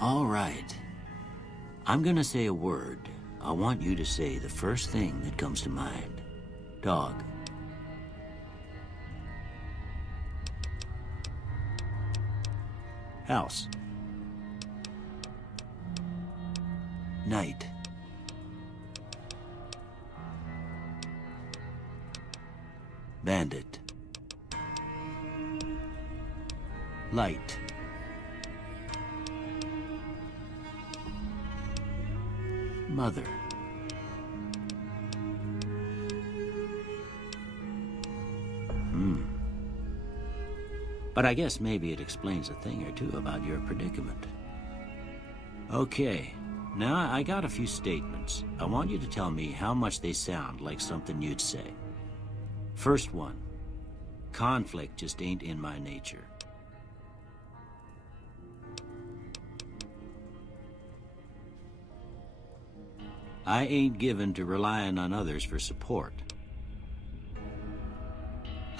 All right. I'm gonna say a word. I want you to say the first thing that comes to mind. Dog. House. Night. Bandit. Light. Mother. But I guess maybe it explains a thing or two about your predicament. Okay, now I got a few statements. I want you to tell me how much they sound like something you'd say. First one, conflict just ain't in my nature. I ain't given to relying on others for support.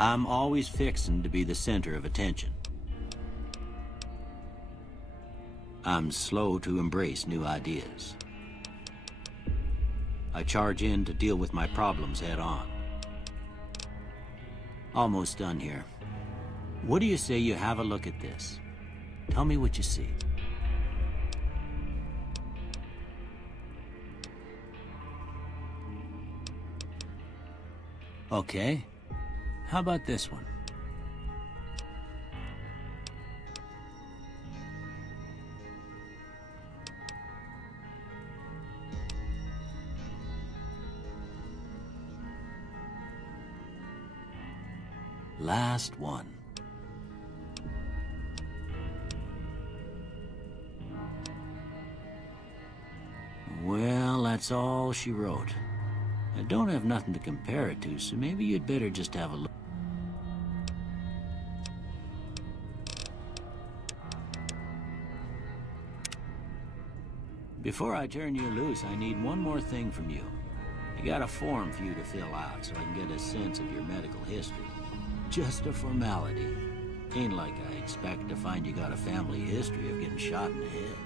I'm always fixin' to be the center of attention. I'm slow to embrace new ideas. I charge in to deal with my problems head on. Almost done here. What do you say you have a look at this? Tell me what you see. Okay. How about this one? Last one. Well, that's all she wrote. I don't have nothing to compare it to, so maybe you'd better just have a look. Before I turn you loose, I need one more thing from you. I got a form for you to fill out so I can get a sense of your medical history. Just a formality. Ain't like I expect to find you got a family history of getting shot in the head.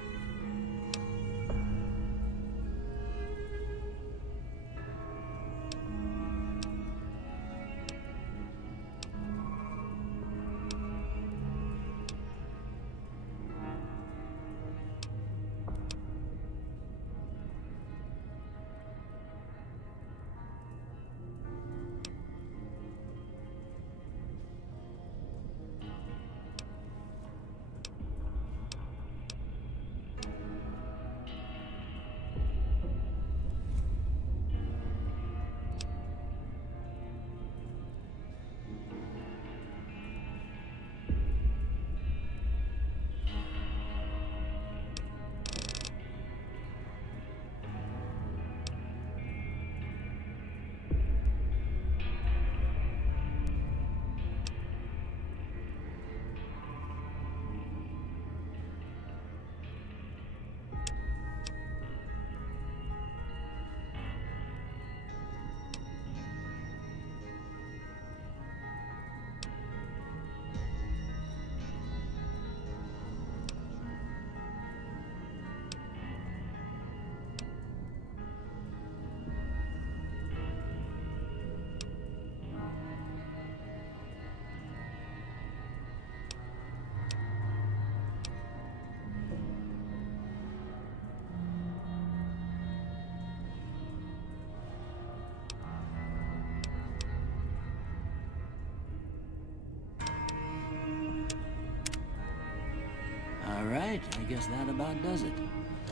All right, I guess that about does it.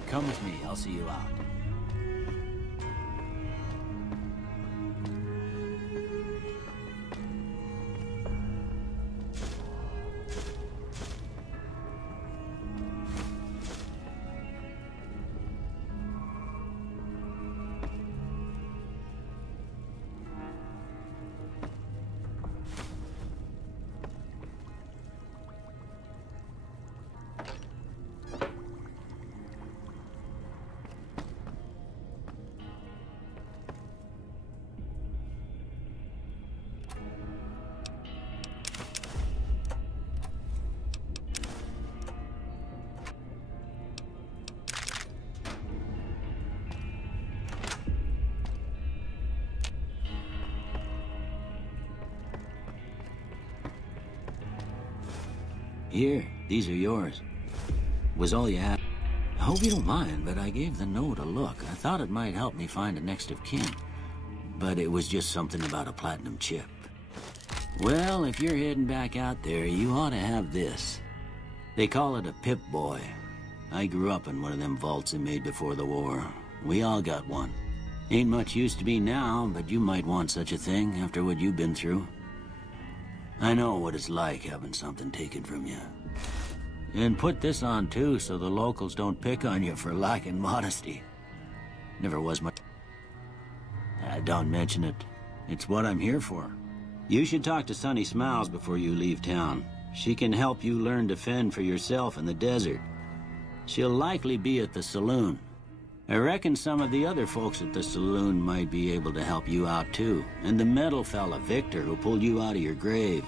Come with me, I'll see you out. Here, these are yours. Was all you had. I hope you don't mind, but I gave the note a look. I thought it might help me find a next of kin. But it was just something about a platinum chip. Well, if you're heading back out there, you ought to have this. They call it a Pip-Boy. I grew up in one of them vaults they made before the war. We all got one. Ain't much use to me now, but you might want such a thing after what you've been through. I know what it's like having something taken from you. And put this on too, so the locals don't pick on you for lacking modesty. Never was much. Don't mention it. It's what I'm here for. You should talk to Sunny Smiles before you leave town. She can help you learn to fend for yourself in the desert. She'll likely be at the saloon. I reckon some of the other folks at the saloon might be able to help you out too. And the metal fella, Victor, who pulled you out of your grave.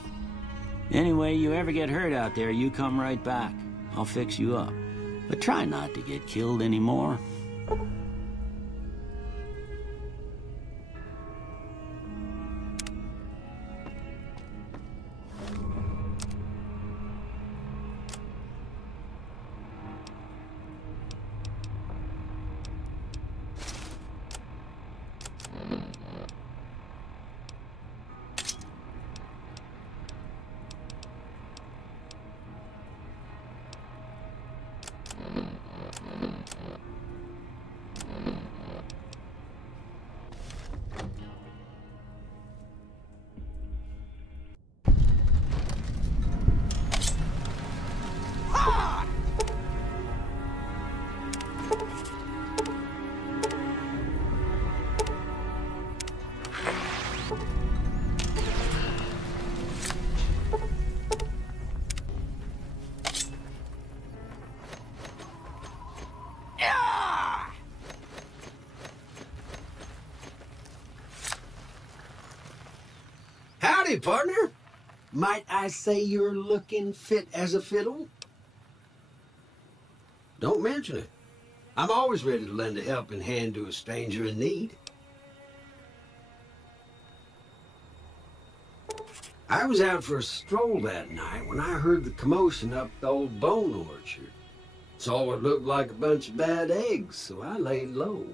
Anyway, you ever get hurt out there, you come right back. I'll fix you up. But try not to get killed anymore. Howdy, partner. Might I say you're looking fit as a fiddle? Don't mention it. I'm always ready to lend a helping hand to a stranger in need. I was out for a stroll that night when I heard the commotion up the old bone orchard. Saw what looked like a bunch of bad eggs, so I laid low.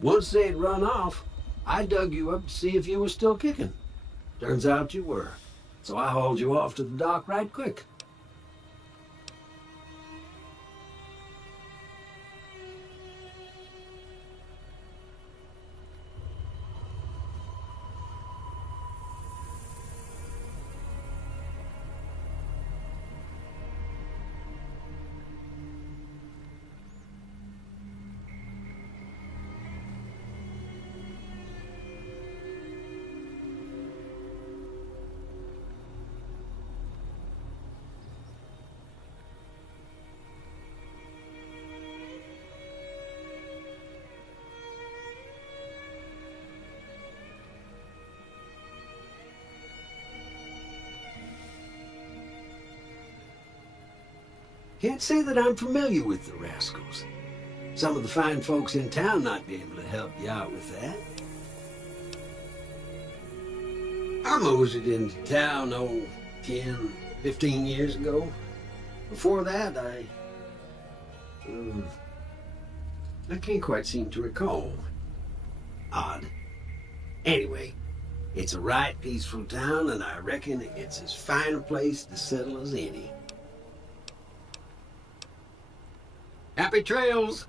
Once they'd run off, I dug you up to see if you were still kicking. Turns out you were, so I hauled you off to the dock right quick. Can't say that I'm familiar with the rascals. Some of the fine folks in town might be able to help you out with that. I moseyed into town, 10, 15 years ago. Before that, I can't quite seem to recall. Odd. Anyway, it's a right peaceful town, and I reckon it's as fine a place to settle as any. Happy trails!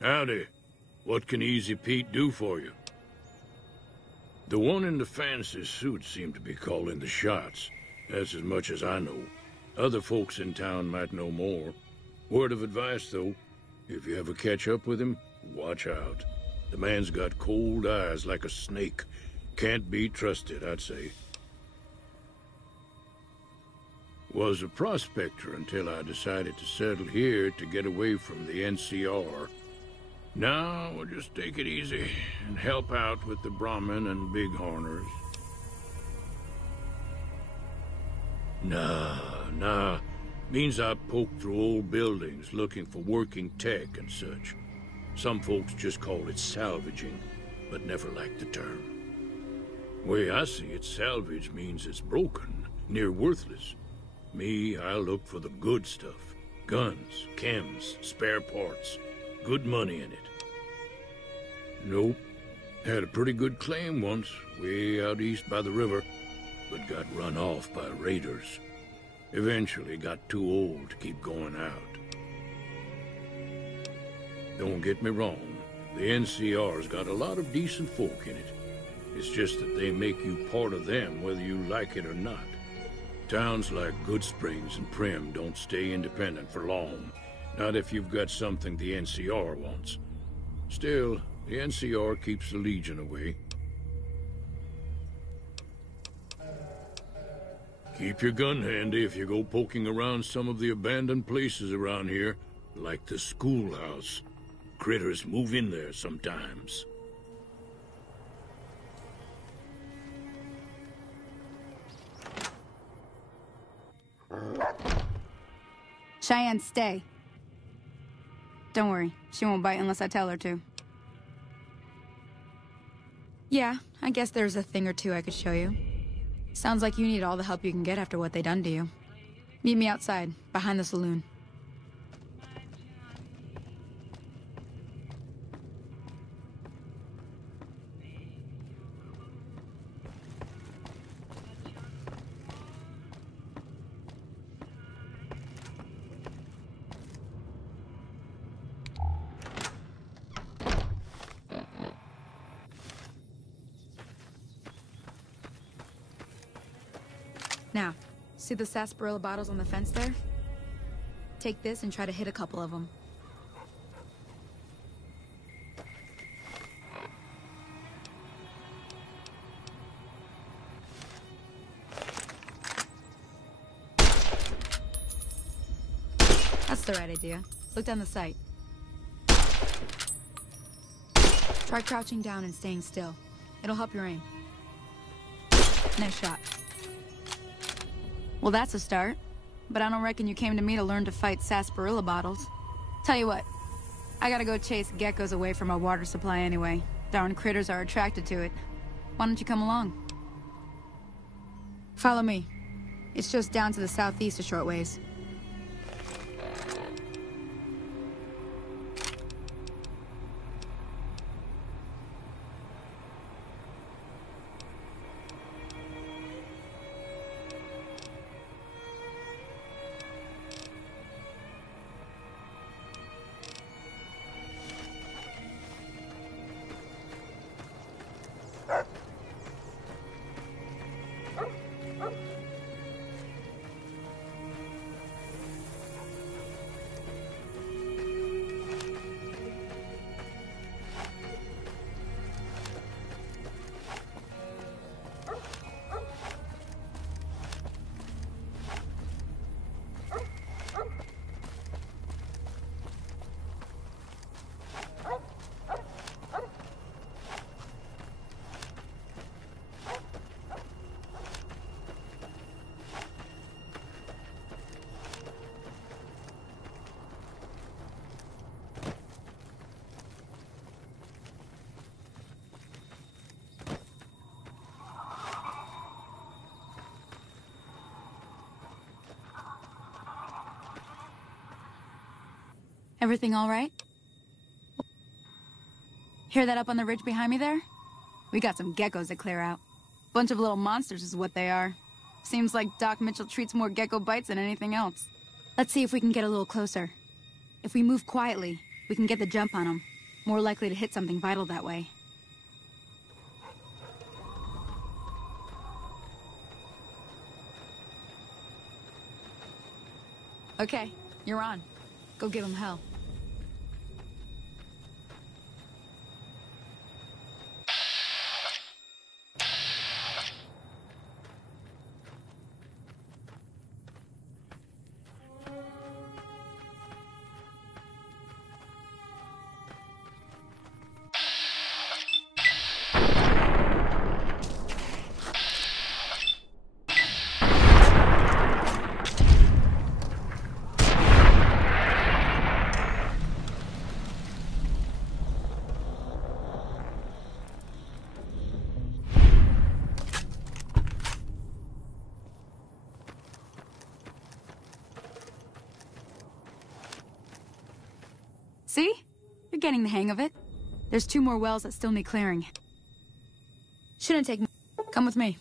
Howdy. What can Easy Pete do for you? The one in the fancy suit seemed to be calling the shots. That's as much as I know. Other folks in town might know more. Word of advice, though. If you ever catch up with him, watch out. The man's got cold eyes like a snake. Can't be trusted, I'd say. Was a prospector until I decided to settle here to get away from the NCR. Now, we'll just take it easy and help out with the Brahmin and Bighorners. Nah. Means I poke through old buildings looking for working tech and such. Some folks just call it salvaging, but never liked the term. Way I see it, salvage means it's broken, near worthless. Me, I look for the good stuff. Guns, chems, spare parts. Good money in it. Nope. Had a pretty good claim once, way out east by the river, but got run off by raiders. Eventually got too old to keep going out. Don't get me wrong, the NCR's got a lot of decent folk in it. It's just that they make you part of them whether you like it or not. Towns like Goodsprings and Primm don't stay independent for long. Not if you've got something the NCR wants. Still, the NCR keeps the Legion away. Keep your gun handy if you go poking around some of the abandoned places around here, like the schoolhouse. Critters move in there sometimes. Cheyenne, stay. Don't worry, she won't bite unless I tell her to. Yeah, I guess there's a thing or two I could show you. Sounds like you need all the help you can get after what they done to you. Meet me outside, behind the saloon. Now, see the sarsaparilla bottles on the fence there? Take this and try to hit a couple of them. That's the right idea. Look down the sight. Try crouching down and staying still. It'll help your aim. Nice shot. Well, that's a start. But I don't reckon you came to me to learn to fight sarsaparilla bottles. Tell you what, I gotta go chase geckos away from our water supply anyway. Darn critters are attracted to it. Why don't you come along? Follow me. It's just down to the southeast a short ways. Everything all right? Hear that up on the ridge behind me there? We got some geckos to clear out. Bunch of little monsters is what they are. Seems like Doc Mitchell treats more gecko bites than anything else. Let's see if we can get a little closer. If we move quietly, we can get the jump on them. More likely to hit something vital that way. Okay, you're on. Go give them hell. getting the hang of it. There's 2 more wells that still need clearing. Shouldn't take... Come with me.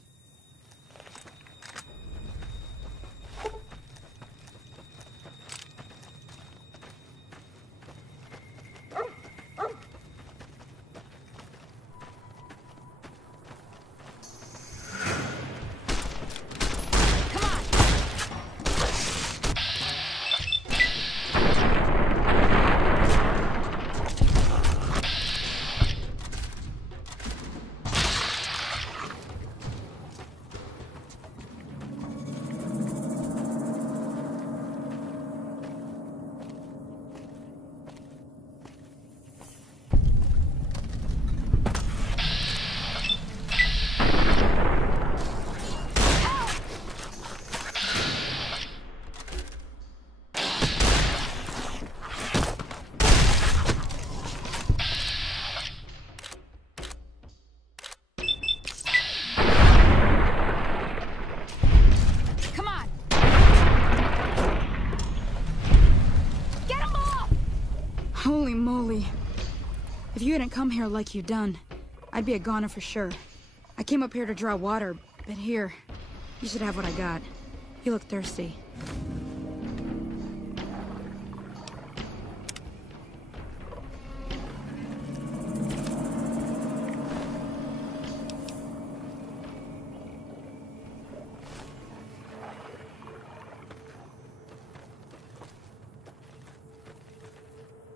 Holy moly. If you hadn't come here like you done, I'd be a goner for sure. I came up here to draw water, but here, you should have what I got. You look thirsty.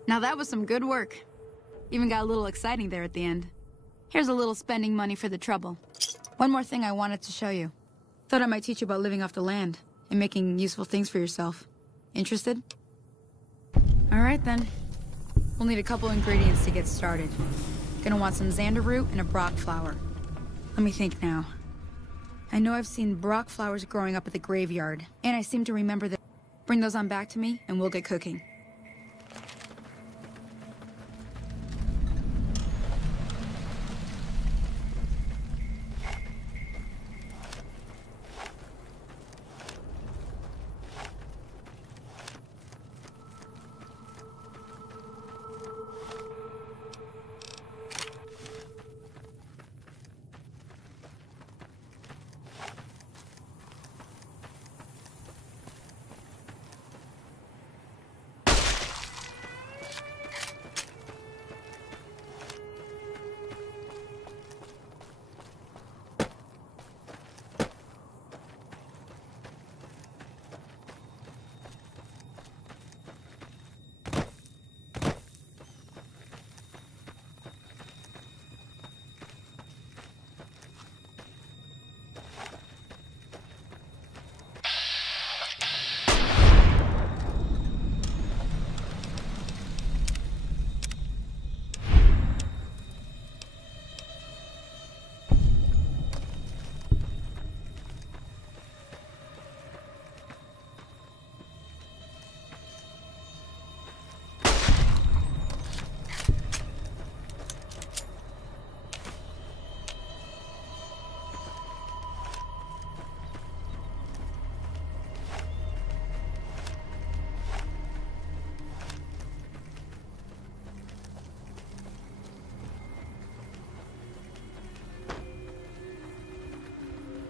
Now that was some good work. Even got a little exciting there at the end. Here's a little spending money for the trouble. One more thing I wanted to show you. Thought I might teach you about living off the land and making useful things for yourself. Interested? All right then. We'll need a couple ingredients to get started. Gonna want some xander root and a brock flower. Let me think now. I know I've seen brock flowers growing up at the graveyard, and I seem to remember that. Bring those on back to me and we'll get cooking.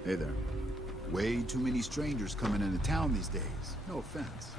Hey there. Way too many strangers coming into town these days. No offense.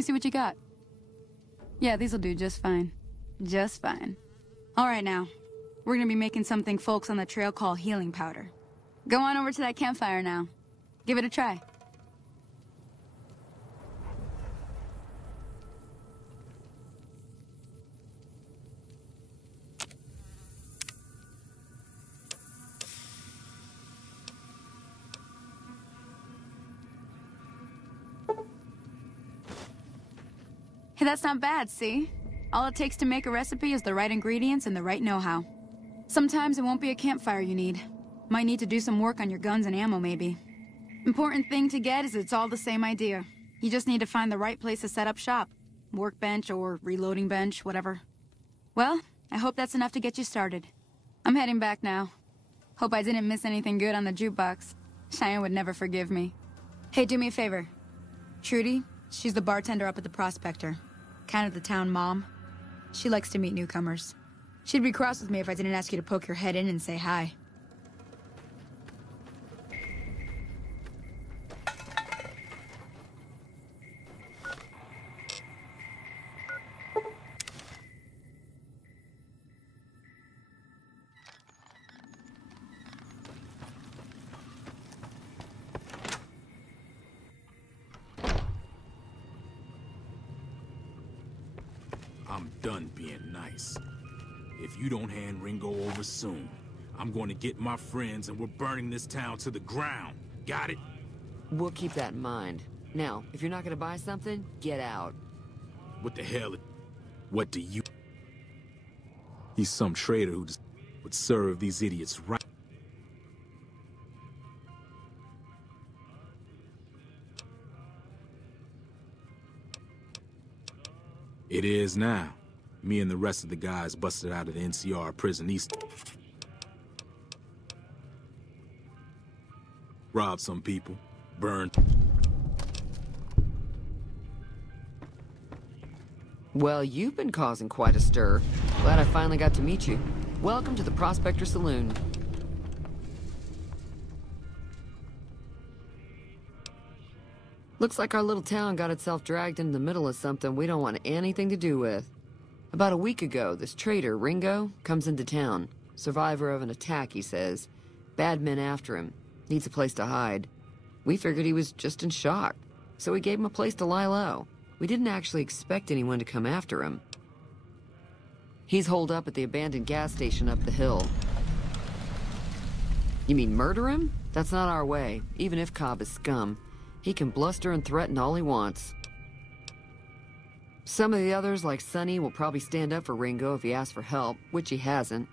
me see what you got. Yeah, these'll do just fine. Just fine. All right now. We're gonna be making something folks on the trail call healing powder. Go on over to that campfire now. Give it a try. Hey, that's not bad, see? All it takes to make a recipe is the right ingredients and the right know-how. Sometimes it won't be a campfire you need. Might need to do some work on your guns and ammo, maybe. Important thing to get is it's all the same idea. You just need to find the right place to set up shop. Workbench or reloading bench, whatever. Well, I hope that's enough to get you started. I'm heading back now. Hope I didn't miss anything good on the jukebox. Cheyenne would never forgive me. Hey, do me a favor. Trudy, she's the bartender up at the Prospector. Kind of the town mom. She likes to meet newcomers. She'd be cross with me if I didn't ask you to poke your head in and say hi. I'm done being nice. If you don't hand Ringo over soon, I'm going to get my friends and we're burning this town to the ground. Got it? We'll keep that in mind. Now, if you're not going to buy something, get out. What the hell? What do you... He's some traitor who just would serve these idiots right. It is now. Me and the rest of the guys busted out of the NCR prison east. Robbed some people. Burned. Well, you've been causing quite a stir. Glad I finally got to meet you. Welcome to the Prospector Saloon. Looks like our little town got itself dragged into the middle of something we don't want anything to do with. About a week ago, this traitor, Ringo, comes into town. Survivor of an attack, he says. Bad men after him. Needs a place to hide. We figured he was just in shock, so we gave him a place to lie low. We didn't actually expect anyone to come after him. He's holed up at the abandoned gas station up the hill. You mean murder him? That's not our way, even if Cobb is scum. He can bluster and threaten all he wants. Some of the others, like Sonny, will probably stand up for Ringo if he asks for help, which he hasn't.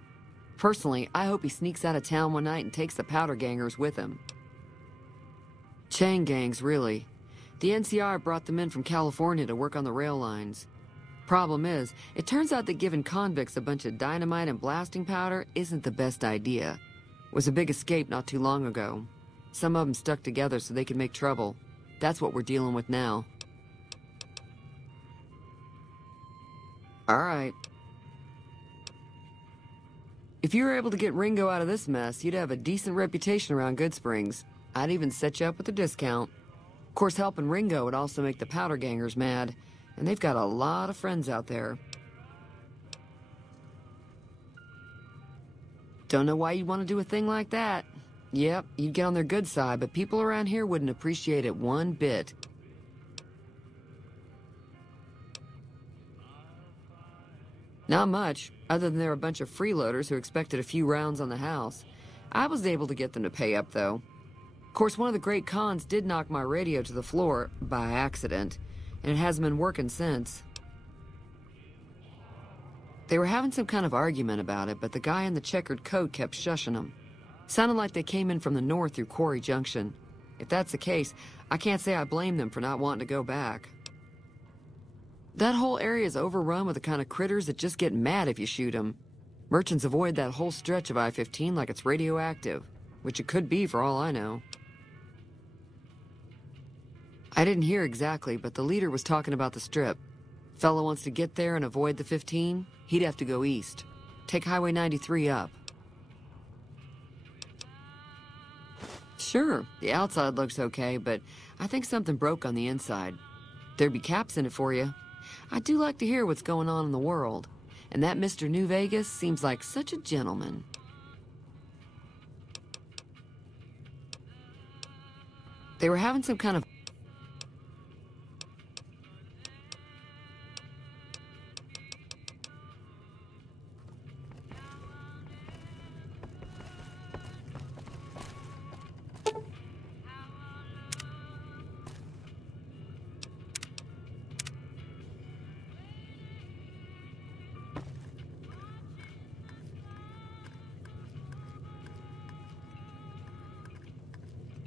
Personally, I hope he sneaks out of town one night and takes the powder gangers with him. Chain gangs, really. The NCR brought them in from California to work on the rail lines. Problem is, it turns out that giving convicts a bunch of dynamite and blasting powder isn't the best idea. It was a big escape not too long ago. Some of them stuck together so they could make trouble. That's what we're dealing with now. All right. If you were able to get Ringo out of this mess, you'd have a decent reputation around Goodsprings. I'd even set you up with a discount. Of course, helping Ringo would also make the powder gangers mad, and they've got a lot of friends out there. Don't know why you'd want to do a thing like that. Yep, you'd get on their good side, but people around here wouldn't appreciate it one bit. Not much, other than they're a bunch of freeloaders who expected a few rounds on the house. I was able to get them to pay up, though. Of course, one of the great cons did knock my radio to the floor, by accident, and it hasn't been working since. They were having some kind of argument about it, but the guy in the checkered coat kept shushing them. Sounded like they came in from the north through Quarry Junction. If that's the case, I can't say I blame them for not wanting to go back. That whole area is overrun with the kind of critters that just get mad if you shoot them. Merchants avoid that whole stretch of I-15 like it's radioactive, which it could be for all I know. I didn't hear exactly, but the leader was talking about the strip. Fellow wants to get there and avoid the 15, he'd have to go east. Take Highway 93 up. Sure, the outside looks okay, but I think something broke on the inside. There'd be caps in it for you. I do like to hear what's going on in the world. And that Mr. New Vegas seems like such a gentleman. They were having some kind of